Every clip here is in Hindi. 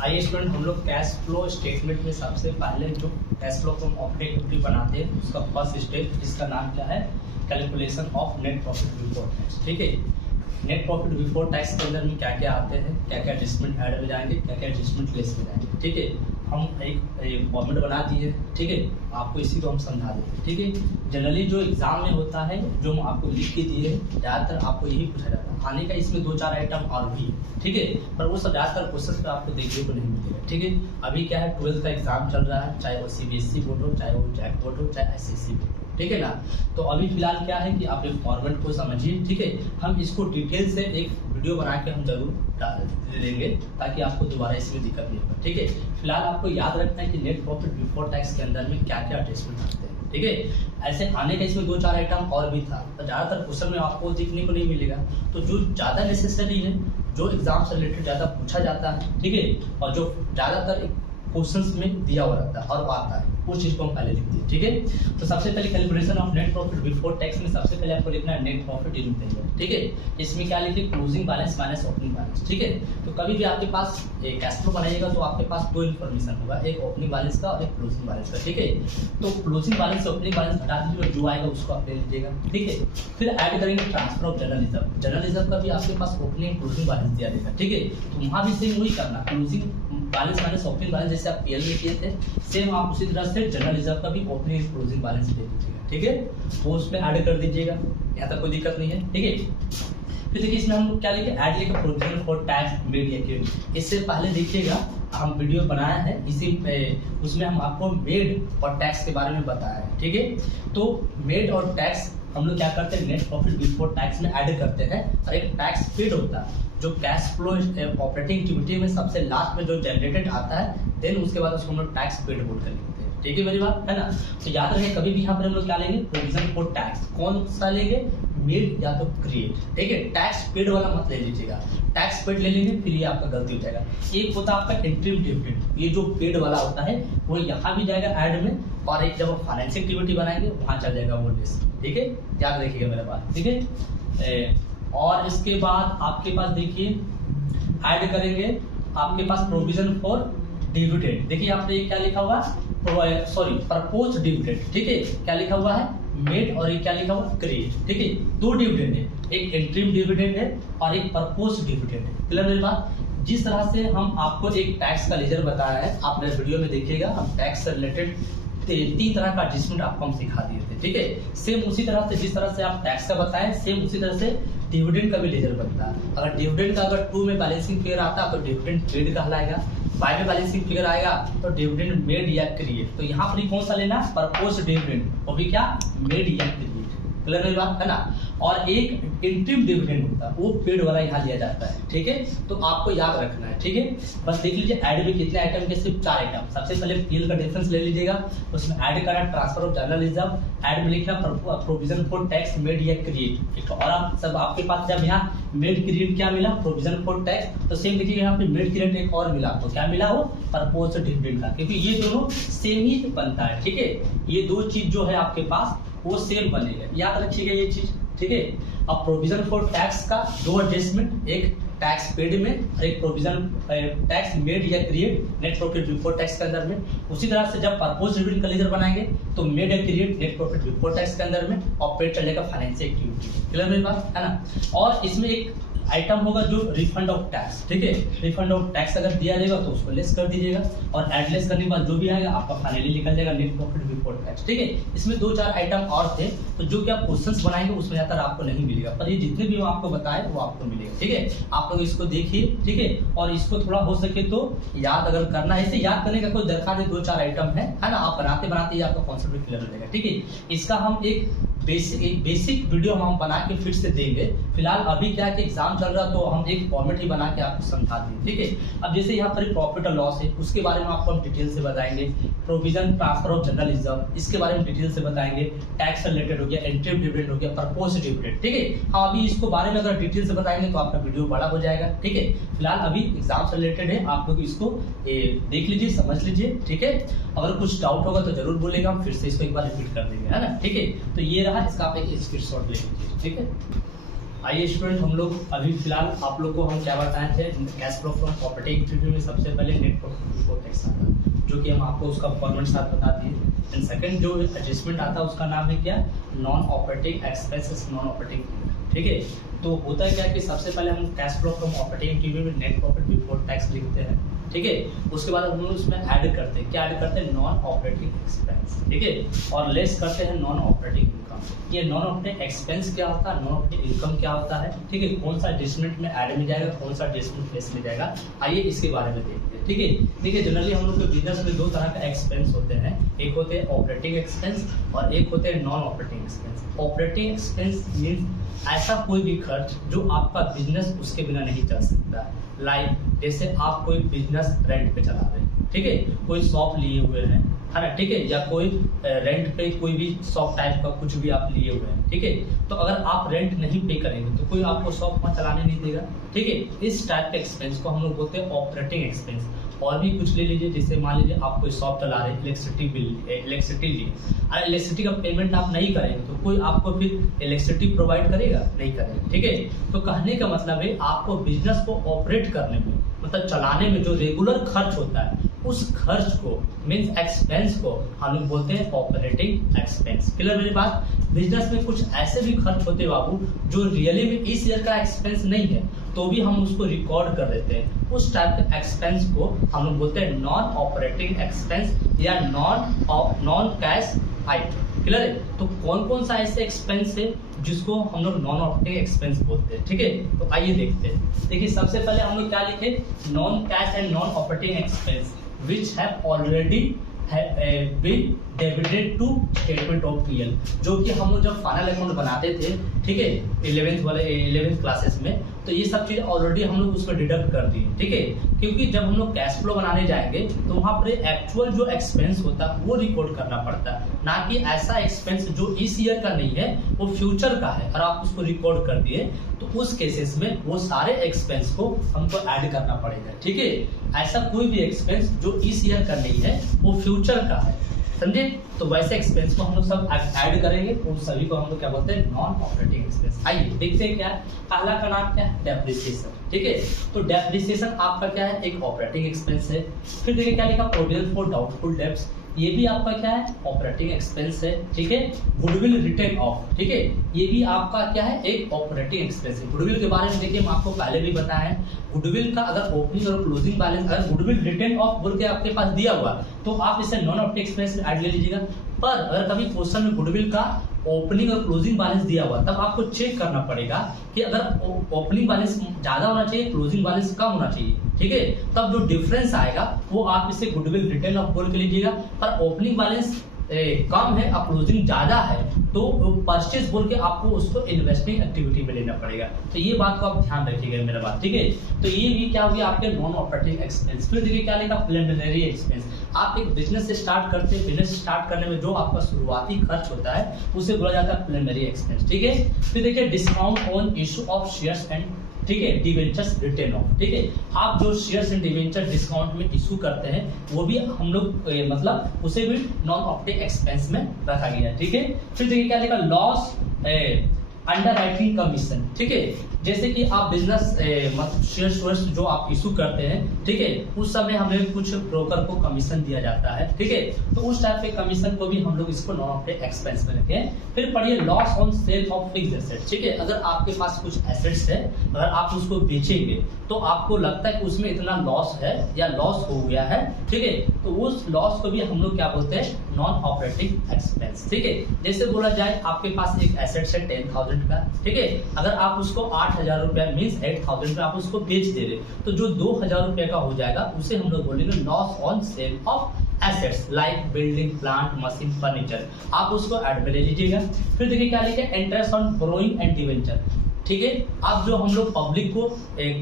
आइए स्टूडेंट, हम लोग कैश फ्लो स्टेटमेंट में सबसे पहले जो कैश फ्लो को हम ऑपरेटिवली बनाते हैं उसका फर्स्ट स्टेप, जिसका नाम क्या है, calculation of net profit before tax. ठीक है, नेट प्रॉफिट बिफोर टैक्स के अंदर में क्या क्या आते हैं, क्या क्या एडजस्टमेंट ऐड हो जाएंगे, क्या क्या एडजस्टमेंट लेस हो जाएंगे। ठीक है, हम एक फॉर्मेट बना दिए। ठीक है, आपको इसी को हम समझा देते। ठीक है, जनरली जो एग्जाम में होता है, जो हम आपको लिख के दिए ज़्यादातर आपको यही पूछा जाता है। आने का इसमें 2-4 आइटम और भी, ठीक है, पर वो सब ज़्यादातर क्वेश्चन पे आपको देखने को नहीं मिलेगा। ठीक है, अभी क्या है, 12th का एग्जाम चल रहा है, चाहे वो CBSE बोर्ड हो, चाहे वो जैक बोर्ड हो, चाहे SSC बोर्ड हो। ठीक है ना, तो अभी फिलहाल क्या है कि आप एक फॉर्मेट को समझिए। ठीक है, हम इसको डिटेल से एक वीडियो बना के हम जरूर लेंगे ताकि आपको दोबारा इसमें दिक्कत नहीं होगा। ठीक है, फिलहाल आपको याद रखना है कि नेट प्रॉफिट बिफोर टैक्स के अंदर में क्या क्या एडजस्टमेंट आते हैं। ठीक है, ऐसे आने का इसमें 2-4 आइटम और भी था, तो ज़्यादातर क्वेश्चन में आपको देखने को नहीं मिलेगा। तो जो ज़्यादा नेसेसरी है, जो एग्जाम से रिलेटेड ज़्यादा पूछा जाता है, ठीक है, और जो ज़्यादातर क्वेश्चंस में दिया हुआ रहता है और आता है, उस चीज को हम पहले लिख दिए। ठीक है, तो सबसे पहले calculation of net profit before tax में सबसे पहले आपको लिखना है नेट प्रॉफिट डिविडेंड। ठीक है, इसमें क्या लिखिए, closing balance minus opening balance. ठीक है, तो कभी भी आपके पास एक कैश फ्लो बनाइएगा तो आपके पास 2 इन्फॉर्मेशन होगा, एक ओपनिंग बैलेंस का और एक क्लोजिंग बैलेंस का। ठीक है, तो क्लोजिंग बैलेंस से ओपनिंग बैलेंस हटा दीजिएगा, जो आएगा उसको आप ले लीजिएगा। ठीक है, फिर ऐड करेंगे transfer of journal reserve. Journal reserve का भी आपके पास ओपनिंग क्लोजिंग बैलेंस दिया रहेगा। ठीक है, तो वहाँ भी सेम वही करना, closing balance minus opening balance, जैसे आप PL में किए थे सेम आप उसी तरह से जर्नल रिजर्व का भी ओपनिंग क्लोजिंग बैलेंस ले लीजिएगा। ठीक है, वो उसमें ऐड कर दीजिएगा, यहाँ तक कोई दिक्कत नहीं है। ठीक है, फिर देखिए इसमें हम क्या लिखे, ऐड लिखे प्रोविजन फॉर टैक्स मेड या क्रेडिट। इससे पहले देखिएगा हम वीडियो बनाया है, इसी उसमें हम आपको मेड और टैक्स के बारे में बताया है। ठीक है, तो मेड और टैक्स हम लोग क्या करते हैं, नेट प्रॉफिट बिफोर टैक्स में ऐड करते हैं, और एक टैक्स पेड होता है जो कैश फ्लो ऑपरेटिंग एक्टिविटी में सबसे लास्ट में जो जनरेटेड आता है, देन उसके बाद उसको हम लोग टैक्स पेड बोल कर लिखते हैं। ठीक है मेरी बात है ना, तो याद रहे कभी भी यहाँ पर हम लोग क्या लेंगे, प्रोविजन फॉर टैक्स। कौन सा लेंगे, मेड या तो क्रिएट। ठीक है, टैक्स पेड वाला मत ले लीजिएगा, टैक्स पेड ले लेंगे फिर ये आपका गलती हो जाएगा। एक होता है आपका इंटरिम डिविडेंड, ये जो पेड वाला होता है वो यहाँ भी जाएगा ऐड में, और एक जब फाइनेंशियल एक्टिविटी बनाएंगे वहाँ चल जाएगा वो लिस्ट। ठीक है, याद रखिएगा मेरा बात। ठीक है, और इसके बाद आपके पास देखिए ऐड करेंगे आपके पास प्रोविजन फॉर डिविडेंड। देखिए यहाँ पे क्या लिखा हुआ, सॉरी प्रपोज डिविडेंड। ठीक है, क्या लिखा हुआ है, मेड, और ये क्या लिखा हुआ, क्रिएट। ठीक है, 2 डिविडेंड है, एक इंटरिम डिविडेंड है और एक प्रपोज डिविडेंड है। क्लियर मेरी बात। जिस तरह से हम आपको एक टैक्स का लेजर बताया है, आप मेरे वीडियो में देखिएगा, हम टैक्स से रिलेटेड 3 तरह का एडजस्टमेंट आपको हम सिखा दिए थे। ठीक है, सेम उसी तरह से जिस तरह से आप टैक्स का बताएं, सेम उसी तरह से डिविडेंड का भी लेजर बनता है। अगर डिविडेंड का अगर 2 में बैलेंसिंग फिगर आता है तो डिविडेंड पेड कहलाएगा, 5 में बैलेंसिंग फिगर आएगा तो डिविडेंड मेड या क्रिएट। तो यहाँ पर कौन सा लेना, प्रपोज डिविडेंड, वो भी क्या, मेड या क्रिएट। क्लियर मेरी बात है ना। और एक इंटरिम डिविडेंड होता है, वो पेड वाला यहाँ लिया जाता है। ठीक है, तो आपको याद रखना है। ठीक है, बस देख लीजिए ऐड में कितने आइटम के, सिर्फ 4 आइटम। सबसे पहले PL का डिफरेंस ले लीजिएगा, उसमें ऐड करा transfer of journal reserve, add में लिखा प्रोविजन फॉर टैक्स मेड या क्रिएट। और आप सब आपके पास जब यहाँ मेड क्रिएट क्या मिला, प्रोविजन फॉर टैक्स, तो सेम देखिए यहाँ पे मेड क्रिएट एक और मिला, तो क्या मिला, वो प्रपोज डिविडेंड का, क्योंकि ये दोनों सेम ही बनता है। ठीक है, ये 2 चीज जो है आपके पास वो सेम बनेगा, याद रखिएगा ये चीज। ठीक है, अब प्रोविजन फॉर टैक्स का 2 एडजस्टमेंट, एक टैक्स पेड में और एक प्रोविजन टैक्स मेड या create net profit before tax के अंदर में। उसी तरह से जब प्रपोज डिविडेंड का लेजर बनाएंगे तो मेड या create net profit before tax के अंदर में, और पेड चलेगा फाइनेंशियल एक्टिविटी। क्लियर मेरी बात है ना। और इसमें एक आइटम होगा जो रिफंड ऑफ टैक्स। ठीक है, रिफंड ऑफ टैक्स अगर दिया जाएगा तो उसको लेस कर दीजिएगा, और एडलेस करने के बाद जो भी आएगा आपका फाइनली निकल जाएगा नेट प्रॉफिट बिफोर टैक्स। ठीक है, इसमें 2-4 आइटम और थे, तो जो कि आप क्वेश्चंस बनाएंगे उसमें ज्यादातर आपको नहीं मिलेगा, पर ये जितने भी आपको बताए वो आपको मिलेगा। ठीक है, आप लोग इसको देखिए। ठीक है, और इसको थोड़ा हो सके तो याद अगर करना है, इसे याद करने का कोई दरकार नहीं, 2-4 आइटम है ना, आप बनाते बनाते ही आपका कॉन्सेप्ट भी क्लियर हो जाएगा। ठीक है, इसका हम एक बेसिक वीडियो हम बना के फिर से देंगे। फिलहाल अभी क्या है, एग्जाम चल रहा, तो हम एक फॉर्मेट ही बना के आपको समझा देंगे। ठीक है, अब जैसे यहाँ पर प्रॉफिट और लॉस है, उसके बारे में आपको हम डिटेल से बताएंगे। Provision transfer of journal reserve, इसके बारे में डिटेल से बताएंगे। टैक्स रिलेटेड हो गया, इंटरिम डिविडेंड हो गया, प्रपोज डिविडेंड। ठीक है, हाँ अभी इसको बारे में अगर डिटेल से बताएंगे तो आपका वीडियो बड़ा हो जाएगा। ठीक है, फिलहाल अभी एग्जाम से रिलेटेड है, आप लोग इसको देख लीजिए, समझ लीजिए। ठीक है, अगर कुछ डाउट होगा तो जरूर बोलेगा, हम फिर से इसको एक बार रिपीट कर देंगे, है ना। ठीक है, तो ये रहा, इसका आप एक स्क्रीनशॉट ले लीजिए। ठीक है। आइए स्टूडेंट, हम लोग अभी फिलहाल आप लोग को हम क्या बताए थे, cash flow from operating activity में सबसे पहले नेट प्रॉफिट बिफोर टैक्स आता, जो कि हम आपको उसका फॉर्मेट साथ बता दिए। एंड सेकंड जो एडजस्टमेंट आता है उसका नाम है क्या, non operating expenses, non operating. ठीक है, तो होता है क्या कि सबसे पहले हम cash flow from operating activity में नेट प्रॉफिट बिफोर टैक्स लिखते हैं। ठीक है, उसके बाद हम लोग उसमें ऐड करते हैं, क्या ऐड करते हैं, नॉन ऑपरेटिंग एक्सपेंस। ठीक है, और लेस करते हैं नॉन ऑपरेटिंग इनकम। ये नॉन ऑपरेटिंग एक्सपेंस क्या होता है, नॉन ऑपरेटिंग इनकम क्या होता है। ठीक है, कौन सा एडजस्टमेंट में ऐड में जाएगा, कौन सा एडजस्टमेंट लेस में जाएगा, आइए इसके बारे में देखते हैं। ठीक है, देखिए जनरली हम लोग के बिजनेस में दो तरह का एक्सपेंस होते हैं, एक होते हैं ऑपरेटिंग एक्सपेंस और एक होते हैं non operating expense. Operating expense means ऐसा कोई भी खर्च जो आपका बिजनेस उसके बिना नहीं चल सकता। लाइक जैसे आप कोई बिजनेस रेंट पे चला रहे हैं, ठीक है, कोई शॉप लिए हुए हैं, है ना, ठीक है, या कोई रेंट पे कोई भी शॉप टाइप का कुछ भी आप लिए हुए हैं। ठीक है, तो अगर आप रेंट नहीं पे करेंगे तो कोई आपको शॉप वहाँ चलाने नहीं देगा। ठीक है, इस टाइप के एक्सपेंस को हम लोग बोलते हैं ऑपरेटिंग एक्सपेंस। और भी कुछ ले लीजिए, जैसे मान लीजिए आप कोई शॉप चला रहे हैं, इलेक्ट्रिसिटी बिल, इलेक्ट्रिसिटी लिए, अगर इलेक्ट्रिसिटी का पेमेंट आप नहीं करेंगे तो कोई आपको फिर इलेक्ट्रिसिटी प्रोवाइड करेगा, नहीं करेगा। ठीक है, तो कहने का मतलब है आपको बिजनेस को ऑपरेट करने में, मतलब चलाने में जो रेगुलर खर्च होता है उस खर्च को मीन्स एक्सपेंस को हम लोग बोलते हैं ऑपरेटिंग एक्सपेंस। क्लियर मेरी बात। बिजनेस में कुछ ऐसे भी खर्च होते हैं बाबू जो रियली में इस ईयर का एक्सपेंस नहीं है तो भी हम उसको रिकॉर्ड कर देते हैं, उस टाइप के एक्सपेंस को हम लोग बोलते हैं नॉन ऑपरेटिंग एक्सपेंस या नॉन कैश आइटम। क्लियर है, तो कौन कौन सा ऐसे एक्सपेंस है जिसको हम लोग नॉन ऑपरेटिंग एक्सपेंस बोलते हैं। ठीक है, तो आइए देखते हैं। देखिए सबसे पहले हम लोग क्या लिखे, non cash and non operating expense which have already been debited to statement of PL, जो कि हम लोग जब फाइनल अकाउंट बनाते थे, ठीक है, 11th क्लासेस में, तो ये सब चीज ऑलरेडी हम लोग उसमें डिडक्ट कर दिए। ठीक है, क्योंकि जब हम लोग कैश फ्लो बनाने जाएंगे तो वहाँ पर एक्चुअल जो एक्सपेंस होता है वो रिकॉर्ड करना पड़ता है, ना कि ऐसा एक्सपेंस जो इस ईयर का नहीं है वो फ्यूचर का है और आप उसको रिकॉर्ड कर दिए तो उस केसेस में वो सारे एक्सपेंस को हमको ऐड करना पड़ेगा। ठीक है, ऐसा कोई भी एक्सपेंस जो इस ईयर का नहीं है वो फ्यूचर का है, समझे। तो वैसे एक्सपेंस को हम लोग सब ऐड करेंगे, उन सभी को हम लोग क्या बोलते हैं, नॉन ऑपरेटिंग एक्सपेंस। आइए देखते हैं क्या पहला का नाम क्या है, डेप्रिसिएशन। ठीक है, तो डेप्रिसिएशन आपका क्या है, एक ऑपरेटिंग एक्सपेंस है। फिर देखिए क्या लिखा, प्रोविजन फॉर डाउटफुल डेब्ट्स, ये भी आपका क्या है, ऑपरेटिंग एक्सपेंस है। ठीक है, गुडविल रिटर्न ऑफ, ठीक है, ये भी आपका क्या है, एक ऑपरेटिंग एक्सपेंस है। गुडविल के बारे में देखिए हम आपको पहले भी बताया है, गुडविल का अगर ओपनिंग और क्लोजिंग बैलेंस अगर गुडविल रिटर्न ऑफ बोल के आपके पास दिया हुआ तो आप इसे नॉन ऑपरेटिंग एक्सपेंस में ऐड ले लीजिएगा। पर अगर कभी क्वेश्चन में गुडविल का ओपनिंग और क्लोजिंग बैलेंस दिया हुआ तब आपको चेक करना पड़ेगा कि अगर ओपनिंग बैलेंस ज्यादा होना चाहिए, क्लोजिंग बैलेंस कम होना चाहिए। ठीक है, तब जो डिफरेंस आएगा वो आप इसे गुडविल रिटर्न ऑफ बोल के लीजिएगा। पर ओपनिंग बैलेंस कम है और क्लोजिंग ज्यादा है तो परचेज बोल के आपको उसको इन्वेस्टिंग एक्टिविटी में लेना पड़ेगा। तो ये बात को आप ध्यान रखिएगा मेरा बात। ठीक है, तो ये भी क्या हो गया आपके नॉन ऑपरेटिंग एक्सपेंस। फिर देखिए क्या लिखा, प्रिलिमिनरी एक्सपेंस। आप एक बिजनेस से स्टार्ट करते हैं, बिजनेस स्टार्ट करने में जो आपका शुरुआती खर्च होता है उसे बोला जाता है प्रिलिमिनरी एक्सपेंस। ठीक है, फिर देखिए discount on issue of shares and, ठीक है, डिवेंचर्स रिटर्न ऑफ। ठीक है, आप जो शेयर्स एंड डिवेंचर डिस्काउंट में इशू करते हैं वो भी हम लोग मतलब उसे भी नॉन ऑपरेटिंग एक्सपेंस में रखा गया है। ठीक है, फिर देखिए क्या लिखा, लॉस अंडर राइटिंग कमीशन। ठीक है, जैसे कि आप बिजनेस मतलब शेयर्स जो आप इशू करते हैं, ठीक है, उस समय हमें कुछ ब्रोकर को कमीशन दिया जाता है। ठीक है, तो उस टाइप के कमीशन को भी हम लोग इसको नॉन ऑपरेटिंग एक्सपेंस में रखें। फिर पढ़िए loss on sale of fixed asset. ठीक है, अगर आपके पास कुछ एसेट्स है, अगर आप उसको बेचेंगे तो आपको लगता है कि उसमें इतना लॉस है या लॉस हो गया है, ठीक है, तो उस लॉस को भी हम लोग क्या बोलते हैं, नॉन ऑपरेटिंग एक्सपेंस। ठीक है, जैसे बोला जाए आपके पास एक एसेट्स है 10,000 का, ठीक है, अगर आप उसको 8,000 रुपया मीन्स 8,000 पे आप उसको बेच दे रहे तो जो 2,000 रुपये का हो जाएगा उसे हम लोग बोलेंगे loss on sale of assets like building, plant, machine, furniture, आप उसको ऐड में ले लीजिएगा। फिर देखिए क्या लिखा है, interest on borrowing and debenture. ठीक है, अब जो हम लोग पब्लिक को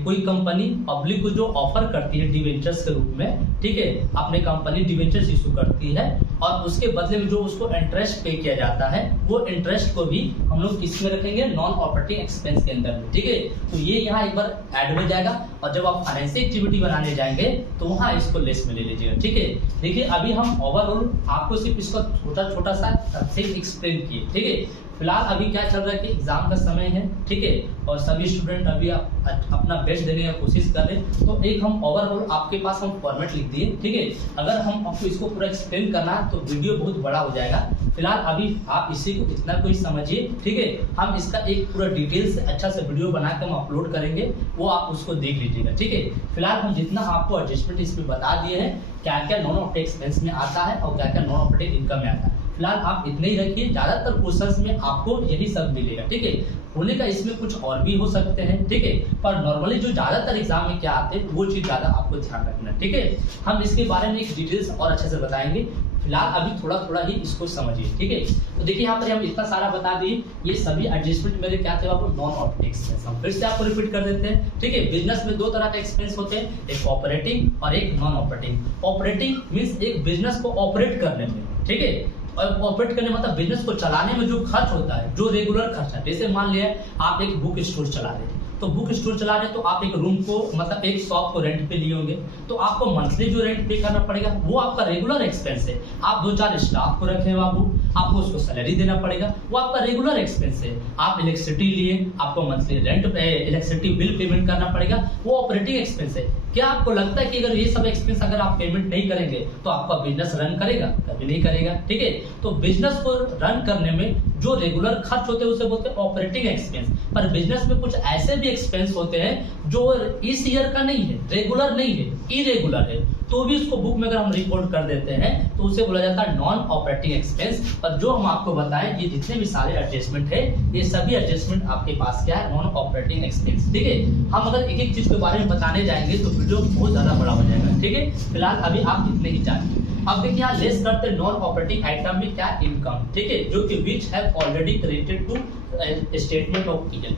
कोई कंपनी पब्लिक को जो ऑफर करती है डिवेंचर्स के रूप में, ठीक है, अपने कंपनी डिवेंचर्स इशू करती है और उसके बदले में जो उसको इंटरेस्ट पे किया जाता है वो इंटरेस्ट को भी हम लोग किस में रखेंगे, नॉन ऑपरेटिंग एक्सपेंस के अंदर में। ठीक है, तो ये यहाँ एक बार ऐड में जाएगा और जब आप फाइनेंशियल एक्टिविटी बनाने जाएंगे तो वहाँ इसको लेस में ले लीजिएगा। ठीक है, देखिए अभी हम ओवरऑल आपको सिर्फ इसका छोटा छोटा सा तथ्य एक्सप्लेन किए। ठीक है, फिलहाल अभी क्या चल रहा है कि एग्जाम का समय है। ठीक है, और सभी स्टूडेंट अभी अपना बेस्ट देने की कोशिश कर रहे हैं, तो एक हम ओवरऑल आपके पास हम फॉर्मेट लिख दिए। ठीक है, अगर हम आपको इसको पूरा एक्सप्लेन करना है तो वीडियो बहुत बड़ा हो जाएगा। फिलहाल अभी आप इसी को इतना कोई समझिए। ठीक है, हम इसका एक पूरा डिटेल से अच्छा से वीडियो बना के हम अपलोड करेंगे, वो आप उसको देख लीजिएगा। ठीक है, फिलहाल हम जितना आपको एडजस्टमेंट इसमें बता दिए हैं, क्या क्या नॉन ऑपरेटिंग एक्सपेंस में आता है और क्या क्या नॉन ऑपरेटिंग इनकम में आता है। फिलहाल आप इतने ही रखिए, ज्यादातर क्वेश्चंस में आपको यही सब मिलेगा। ठीक है, होने का इसमें कुछ और भी हो सकते हैं। ठीक है, पर नॉर्मली जो ज्यादातर एग्जाम में क्या आते हैं वो चीज ज्यादा आपको ध्यान रखना है। ठीक है, हम इसके बारे में एक डिटेल्स और अच्छे से बताएंगे। फिलहाल अभी थोड़ा थोड़ा ही इसको समझिए। ठीक है, तो देखिए यहाँ पर हम इतना सारा बता दिए, ये सभी एडजस्टमेंट मेरे क्या थे आपको नॉन ऑपरेटिंग एक्सपेंस। हम फिर से आपको रिपीट कर देते हैं। ठीक है, बिजनेस में दो तरह के एक्सपेंस होते हैं, एक ऑपरेटिंग और एक नॉन ऑपरेटिंग। ऑपरेटिंग मींस एक बिजनेस को ऑपरेट करने में। ठीक है, और ऑपरेट करने मतलब बिजनेस को चलाने में जो खर्च होता है, जो रेगुलर खर्च है। जैसे मान लिया आप एक बुक स्टोर चला रहे हैं, तो बुक स्टोर चला रहे तो आप एक रूम को मतलब एक शॉप को रेंट पे लिए होंगे, तो आपको मंथली जो रेंट पे करना पड़ेगा वो आपका रेगुलर एक्सपेंस है। आप 2-4 स्टाफ को रखे बाबू, आपको उसको सैलरी देना पड़ेगा, वो आपका रेगुलर एक्सपेंस है। आप इलेक्ट्रिसिटी लिए, आपको monthly rent electricity bill payment करना पड़ेगा, वो ऑपरेटिंग एक्सपेंस है। क्या आपको लगता है कि अगर ये सब एक्सपेंस अगर आप पेमेंट नहीं करेंगे तो आपका बिजनेस रन करेगा? कभी नहीं करेगा। ठीक है, तो बिजनेस को रन करने में जो रेगुलर खर्च होते हैं उसे बोलते हैं ऑपरेटिंग एक्सपेंस। पर बिजनेस में कुछ ऐसे भी एक्सपेंस होते हैं जो इस ईयर का नहीं है, रेगुलर नहीं है, इरेगुलर है, तो भी उसको बुक में अगर हम रिपोर्ट कर देते हैं तो उसे बोला जाता है नॉन ऑपरेटिंग एक्सपेंस। और जो हम आपको बताएं ये जितने भी सारे एडजस्टमेंट है, ये सभी एडजस्टमेंट आपके पास क्या है, नॉन ऑपरेटिंग एक्सपेंस। ठीक है, हम अगर एक एक चीज के बारे में बताने जाएंगे तो वीडियो बहुत ज्यादा बड़ा हो जाएगा। ठीक है, फिलहाल अभी आप इतने ही जानिए। अब देखिए यहाँ लेस करते नॉन ऑपरेटिंग आइटम में क्या इनकम। ठीक है, जो कि which have already credited to statement of PL.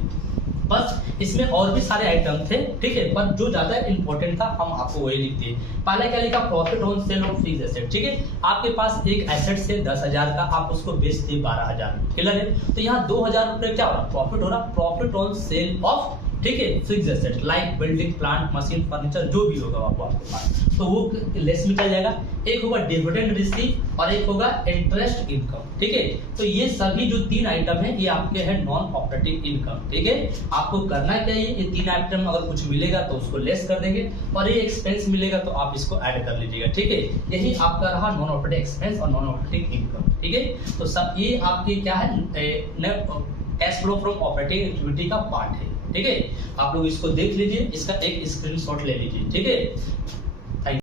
बस इसमें और भी सारे आइटम थे। ठीक है, पर जो ज्यादा इंपॉर्टेंट था हम आपको वही लिख दिए। पहले क्या लिखा, profit on sale of fixed asset. ठीक है, आपके पास एक एसेट से 10,000 का, आप उसको बेच दिए 12,000। क्लियर है, तो यहाँ 2,000 रुपए क्या हो रहा, प्रॉफिट हो रहा, प्रॉफिट ऑन सेल ऑफ, ठीक है, fixed asset like building, plant, machine, furniture, जो भी होगा आपके पास, तो वो लेस में चल जाएगा। एक होगा डिविडेंड रिसीव और एक होगा इंटरेस्ट इनकम। ठीक है, तो ये सभी जो 3 आइटम है ये आपके हैं नॉन ऑपरेटिंग इनकम। ठीक है, आपको करना क्या है, ये 3 आइटम अगर कुछ मिलेगा तो उसको लेस कर देंगे, और ये एक्सपेंस मिलेगा तो आप इसको ऐड कर लीजिएगा। ठीक है, यही आपका रहा नॉन ऑपरेटिंग एक्सपेंस और नॉन ऑपरेटिंग इनकम। ठीक है, तो सब ये आपकी क्या है, cash flow from operating activity का पार्ट है। ठीक है, आप लोग इसको देख लीजिए, इसका एक स्क्रीनशॉट ले लीजिए। ठीक है।